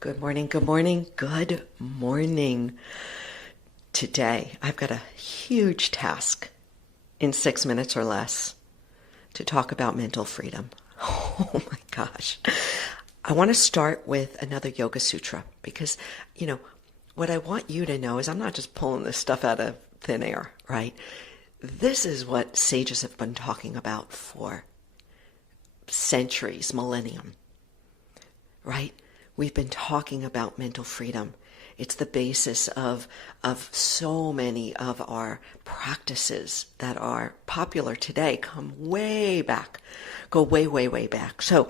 Good morning, good morning, good morning. Today, I've got a huge task in 6 minutes or less to talk about mental freedom. Oh my gosh. I want to start with another Yoga Sutra because, what I want you to know is I'm not just pulling this stuff out of thin air, right? This is what sages have been talking about for centuries, millennium, right? We've been talking about mental freedom. It's the basis of so many of our practices that are popular today, come way back, go way, way, way back. So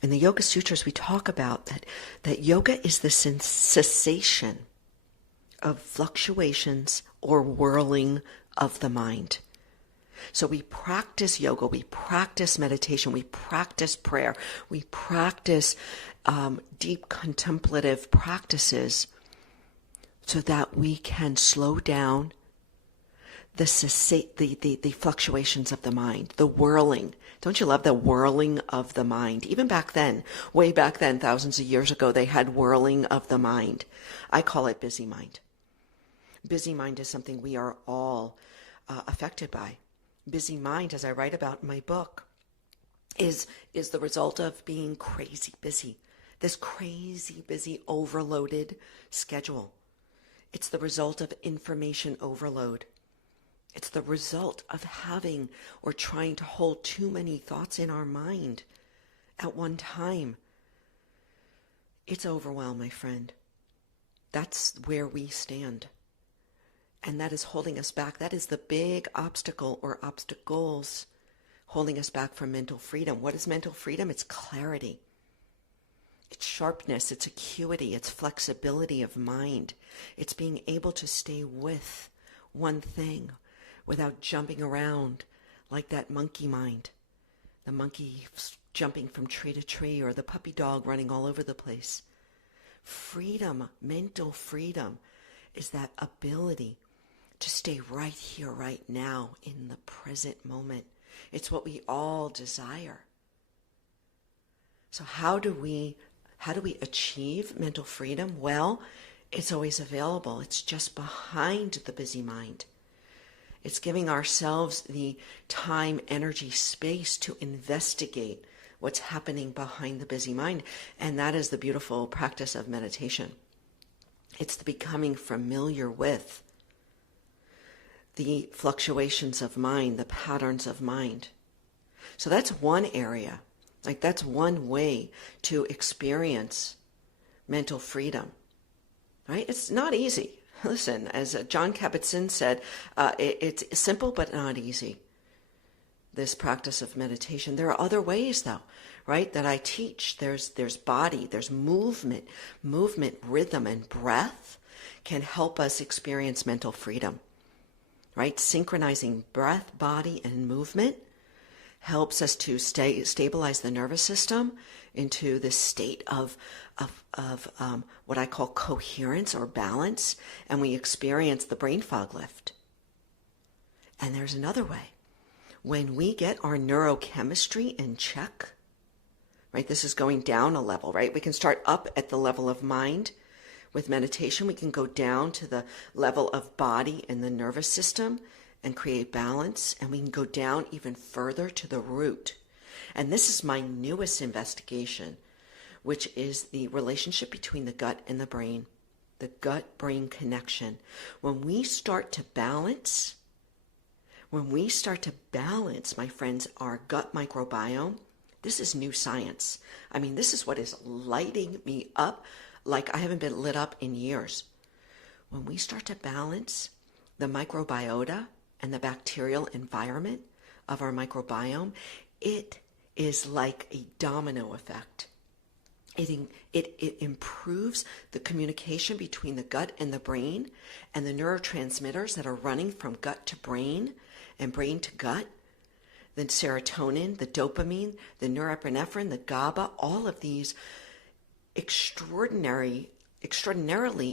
in the Yoga Sutras, we talk about that yoga is the cessation of fluctuations or whirling of the mind. So we practice yoga, we practice meditation, we practice prayer, we practice deep contemplative practices so that we can slow down the fluctuations of the mind, the whirling. Don't you love the whirling of the mind? Even back then, way back then, thousands of years ago, they had whirling of the mind. I call it busy mind. Busy mind is something we are all affected by. Busy mind, as I write about in my book, is the result of being crazy busy. This crazy busy overloaded schedule. It's the result of information overload. It's the result of having or trying to hold too many thoughts in our mind at one time. It's overwhelm, my friend. That's where we stand. And that is holding us back. That is the big obstacle or obstacles holding us back from mental freedom. What is mental freedom? It's clarity. It's sharpness. It's acuity. It's flexibility of mind. It's being able to stay with one thing without jumping around like that monkey mind. The monkey jumping from tree to tree, or the puppy dog running all over the place. Freedom, mental freedom, is that ability to stay right here, right now, in the present moment. It's what we all desire. So how do we achieve mental freedom? Well, it's always available. It's just behind the busy mind. It's giving ourselves the time, energy, space to investigate what's happening behind the busy mind. And that is the beautiful practice of meditation. It's the becoming familiar with the fluctuations of mind, the patterns of mind. So that's one area. That's one way to experience mental freedom, right? It's not easy. Listen, as John Kabat-Zinn said, it's simple but not easy, this practice of meditation. There are other ways, though, right, that I teach. There's body, there's movement, rhythm, and breath can help us experience mental freedom, right? Synchronizing breath, body, and movement helps us to stabilize the nervous system into this state of what I call coherence or balance, and we experience the brain fog lift. And there's another way. When we get our neurochemistry in check, right? This is going down a level, right? We can start up at the level of mind. With meditation, we can go down to the level of body and the nervous system and create balance, and we can go down even further to the root. And this is my newest investigation, which is the relationship between the gut and the brain, the gut-brain connection. When we start to balance, my friends, our gut microbiome, this is new science. I mean, this is what is lighting me up like I haven't been lit up in years. When we start to balance the microbiota and the bacterial environment of our microbiome, it is like a domino effect. It improves the communication between the gut and the brain, and the neurotransmitters that are running from gut to brain and brain to gut, the serotonin, the dopamine, the norepinephrine, the GABA, all of these extraordinarily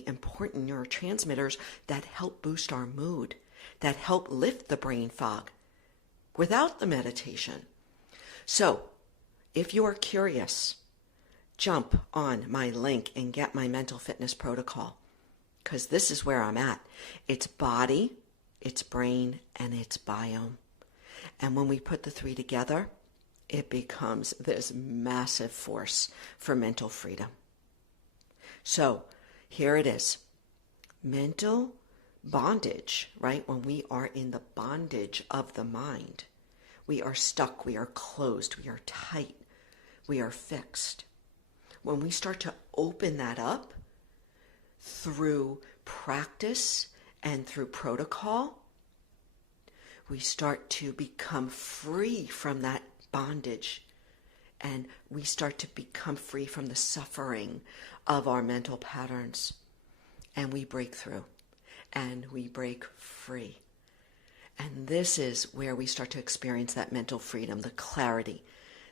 important neurotransmitters that help boost our mood, that help lift the brain fog without the meditation. So, if you are curious, jump on my link and get my mental fitness protocol, because this is where I'm at. It's body, it's brain, and it's biome. And when we put the three together, it becomes this massive force for mental freedom. So here it is. Mental bondage, right? When we are in the bondage of the mind, we are stuck, we are closed, we are tight, we are fixed. When we start to open that up through practice and through protocol, we start to become free from that bondage, and we start to become free from the suffering of our mental patterns, and we break through and we break free. And this is where we start to experience that mental freedom, the clarity,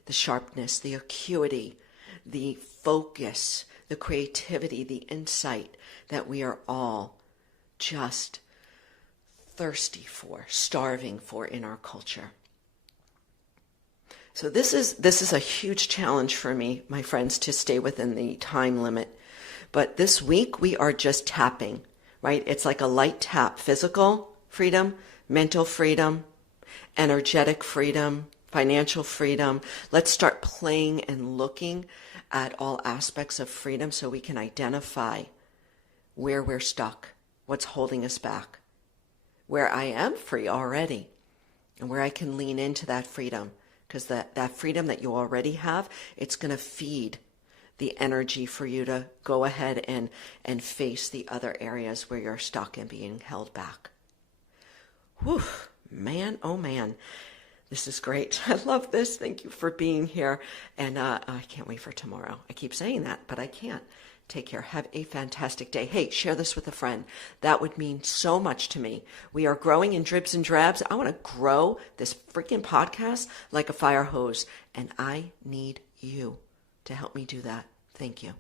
the sharpness, the acuity, the focus, the creativity, the insight that we are all just thirsty for, starving for in our culture. So this is a huge challenge for me, my friends, to stay within the time limit. But this week we are just tapping, right? It's like a light tap: physical freedom, mental freedom, energetic freedom, financial freedom. Let's start playing and looking at all aspects of freedom so we can identify where we're stuck, what's holding us back, where I am free already, and where I can lean into that freedom. Because that freedom that you already have, it's going to feed the energy for you to go ahead and face the other areas where you're stuck and being held back. Whew, man, oh man, this is great. I love this. Thank you for being here. And I can't wait for tomorrow. I keep saying that, but I can't. Take care. Have a fantastic day. Hey, share this with a friend. That would mean so much to me. We are growing in dribs and drabs. I want to grow this freaking podcast like a fire hose, and I need you to help me do that. Thank you.